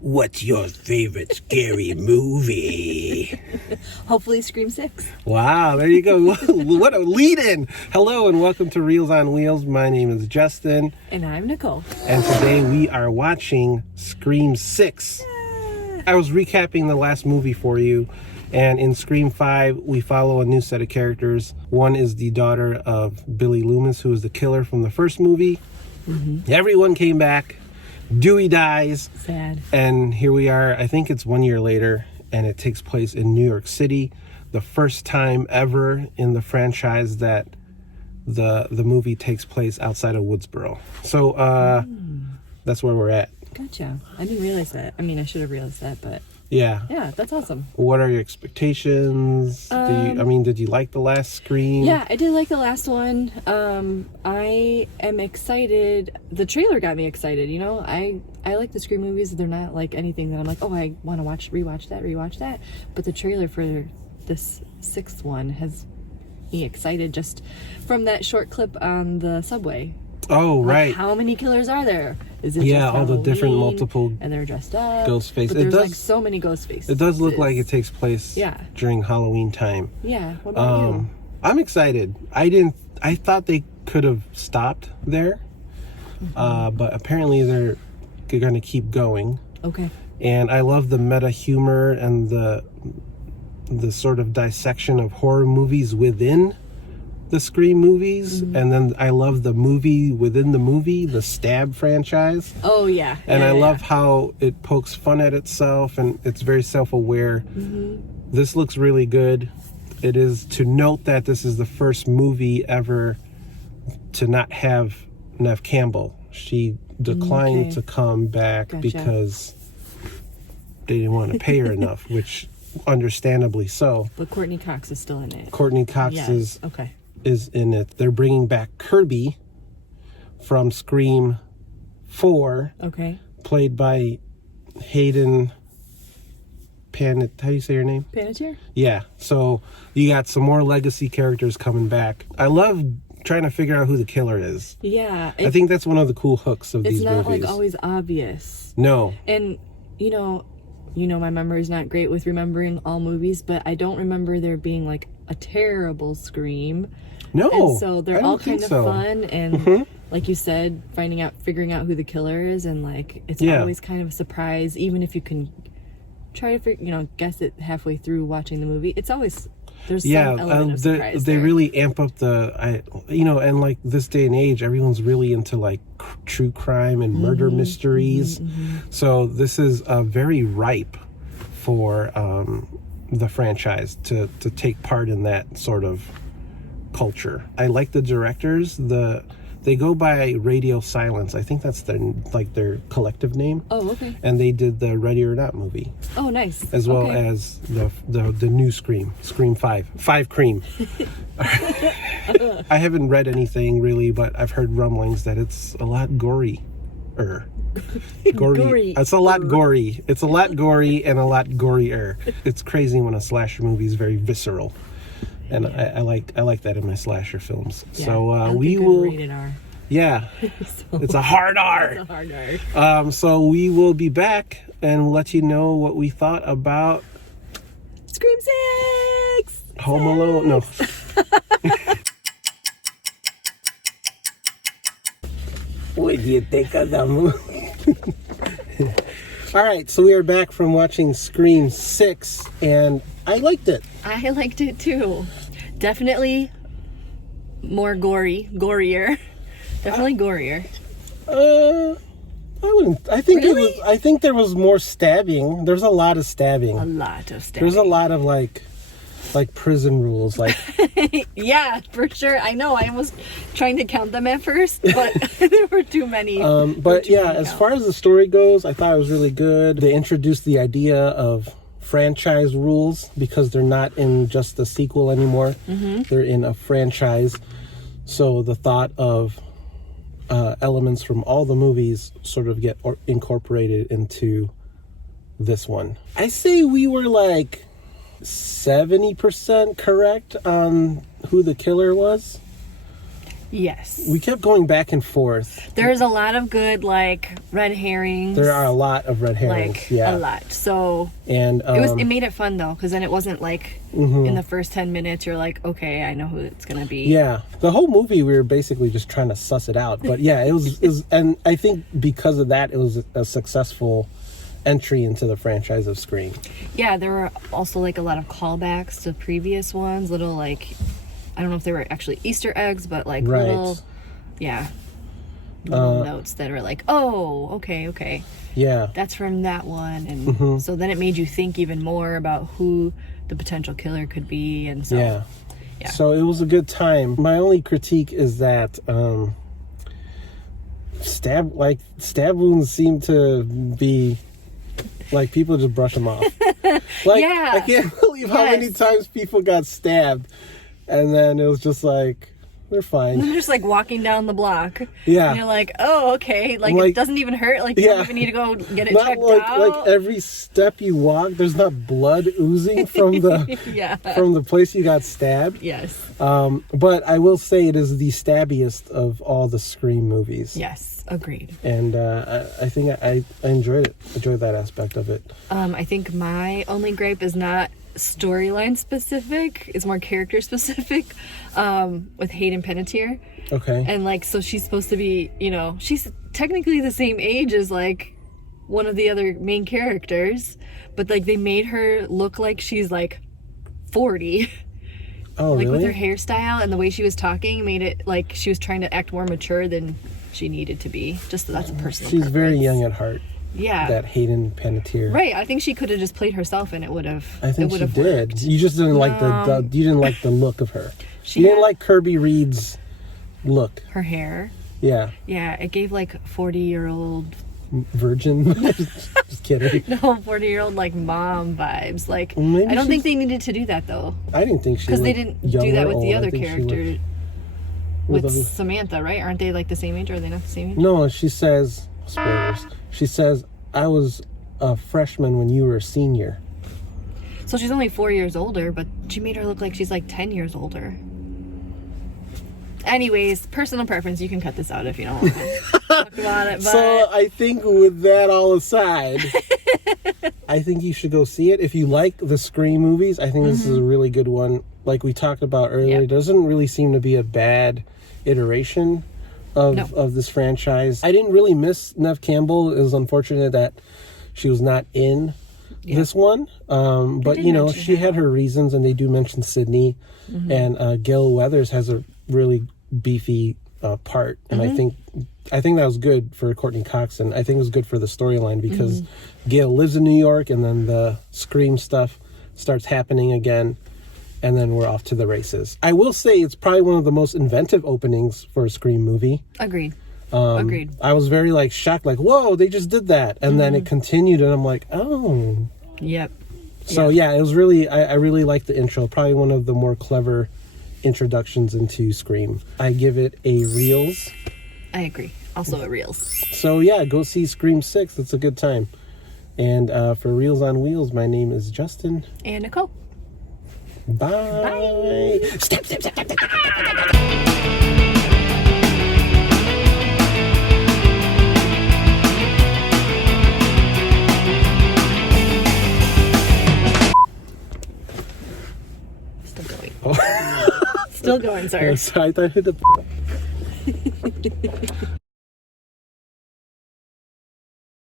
What's your favorite scary movie? Hopefully Scream 6. Wow, there you go. What a lead-in. Hello and welcome to Reels on Wheels. My name is Justin. And I'm Nicole. And today we are watching Scream 6. I was recapping the last movie for you. And in Scream 5, we follow a new set of characters. One is the daughter of Billy Loomis, who was the killer from the first movie. Mm-hmm. Everyone came back. Dewey dies. Sad. And here we are. I think it's 1 year later, and it takes place in New York City. The first time ever in the franchise that the movie takes place outside of Woodsboro. So that's where we're at. Gotcha. I didn't realize that. I mean, I should have realized that, but Yeah. yeah, that's awesome. What are your expectations? Did you like the last Scream? Yeah, I did like the last one. I am excited. The trailer got me excited, you know? I like the Scream movies. They're not like anything that I'm like, oh, I want to rewatch that. But the trailer for this sixth one has me excited just from that short clip on the subway. Oh, right. Like, how many killers are there? Is it just all the different multiple and they're dressed up ghost faces. But there's like so many ghost faces. It does look like it takes place during Halloween time. Yeah. What about you? I'm excited. I thought they could have stopped there. Mm-hmm. But apparently they're going to keep going. Okay. And I love the meta humor and the sort of dissection of horror movies within the Scream movies. Mm-hmm. And then I love the movie within the movie, the Stab franchise. Oh yeah. And I love how it pokes fun at itself and it's very self-aware. Mm-hmm. This looks really good. It is to note that this is the first movie ever to not have Neve Campbell. She declined to come back because they didn't want to pay her enough, which understandably so. But Courtney Cox is still in it. Courtney Cox is in it. They're bringing back Kirby from Scream 4. Okay. Played by Hayden how do you say her name? Panettiere? Yeah. So you got some more legacy characters coming back. I love trying to figure out who the killer is. Yeah. I think that's one of the cool hooks of these movies. It's not like always obvious. No. And you know my memory's not great with remembering all movies, but I don't remember there being like a terrible Scream. No. And so they're all kind of fun and like you said, figuring out who the killer is, and like it's always kind of a surprise, even if you can try to guess it halfway through watching the movie. It's always there's some element of surprise they there. really amp up and like this day and age, everyone's really into like true crime and murder mysteries. Mm-hmm. So this is very ripe for the franchise to take part in that sort of culture. I like the directors. They go by Radio Silence. I think that's their collective name. Oh, okay. And they did the Ready or Not movie. Oh, nice. As well as the new Scream 5 Cream. I haven't read anything really, but I've heard rumblings that it's a lot gory. Gory. It's a lot gory. It's a lot gory and a lot gorier. It's crazy when a slasher movie is very visceral. And I like that in my slasher films. Yeah, so we will rated R. Yeah. It's a hard R. It's a hard R. So we will be back and we'll let you know what we thought about Scream 6. Home Alone. No. What do you think of the movie? All right, so we are back from watching Scream 6, and I liked it. I liked it too. Definitely more gorier. Definitely gorier. I wouldn't. I think really? I think there was more stabbing. There's a lot of stabbing. A lot of stabbing. There's a lot of like prison rules, like. Yeah, for sure. I know. I was trying to count them at first, but there were too many. But yeah, as far as the story goes, I thought it was really good. They introduced the idea of franchise rules because they're not in just the sequel anymore. Mm-hmm. They're in a franchise. So the thought of elements from all the movies sort of get incorporated into this one. I say we were like 70% correct on who the killer was. Yes. We kept going back and forth. There's a lot of good, like, red herrings. There are a lot of red herrings. Like, yeah. a lot. So, And it made it fun, though, because then it wasn't like, in the first 10 minutes, you're like, okay, I know who it's going to be. yeah, the whole movie we were basically just trying to suss it out. But yeah, it was, and I think because of that, it was a successful entry into the franchise of Scream. Yeah, there were also, like, a lot of callbacks to previous ones. Little, like, I don't know if they were actually Easter eggs, but, like, Right. little notes that were like, oh, okay. Yeah. That's from that one. And so then it made you think even more about who the potential killer could be. And so, Yeah. So it was a good time. My only critique is that stab wounds seem to be like people just brush them off. Like, Yeah. I can't believe how many Yes. times people got stabbed, and then it was just like they're fine. they're just like walking down the block. Yeah. And you're like, oh, okay. Like, Like- it doesn't even hurt. Like, you Yeah. don't even need to go get it Not checked like out. every step you walk, there's not blood oozing from the Yeah. from the place you got stabbed. Yes. But I will say it is the stabbiest of all the Scream movies. Yes. Agreed. And I think I enjoyed it. Enjoyed that aspect of it. I think my only gripe is not storyline specific. It's more character specific with Hayden Panettiere. Okay. And, like, so she's supposed to be, you know, she's technically the same age as, like, one of the other main characters. But, like, they made her look like she's, like, 40. Oh, Like, really? with her hairstyle and the way she was talking made it like she was trying to act more mature than she needed to be. Just that's a personal She's very preference. young at heart. Yeah. That Hayden Panettiere. Right. I think she could have just played herself and it would have. I think it would she have did. worked. You just didn't like No. you didn't like the look of her. She You didn't had- like Kirby Reed's look. Her hair. Yeah. Yeah, it gave like 40-year-old. Virgin. Just kidding. No, 40-year-old like mom vibes. Like, Maybe I don't think she's- they needed to do that though, I didn't think she because they looked didn't young do that or with old. the I other think she character. looked- With with a- Samantha, right? Aren't they like the same age, or are they not the same age? No, she says, spoilers. She says, I was a freshman when you were a senior. So she's only 4 years older, but she made her look like she's like 10 years older. Anyways, personal preference. You can cut this out if you don't want to talk about it. But So I think with that all aside, I think you should go see it. If you like the Scream movies, I think this is a really good one. Like we talked about earlier, Yep. it doesn't really seem to be a bad iteration of, No. of this franchise. I didn't really miss Neve Campbell. It was unfortunate that she was not in this one. But, did you know, mention she her. had her reasons, and they do mention Sydney. And Gail Weathers has a really beefy part. And I think that was good for Courtney Cox, and I think it was good for the storyline because Gail lives in New York, and then the Scream stuff starts happening again, and then we're off to the races. I will say it's probably one of the most inventive openings for a Scream movie. agreed. Agreed. I was very like shocked, like, whoa, they just did that. And then it continued, and I'm like, oh. Yep. So yeah, it was really, I really liked the intro. Probably one of the more clever introductions into Scream. I give it a reels. I agree. Also at Reels. So yeah, go see Scream 6. It's a good time. And for Reels on Wheels, my name is Justin. And Nicole. Bye. Step, step, step, step, step, step, step, step. Still going. Oh. Still going, sir. So I thought I hit the